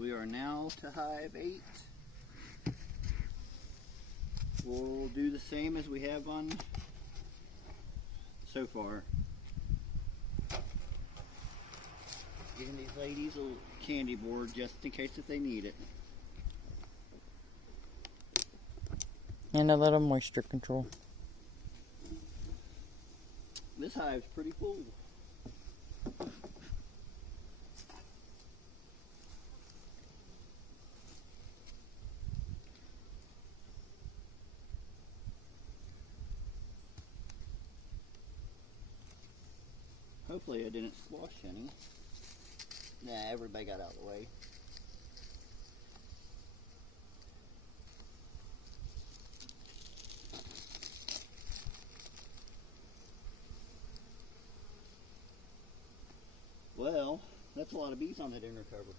We are now to hive 8. We'll do the same as we have on so far. Giving these ladies a little candy board just in case if they need it. And a little moisture control. This hive's pretty full. Hopefully I didn't squash any. Nah, everybody got out of the way. Well, that's a lot of bees on that inner cover.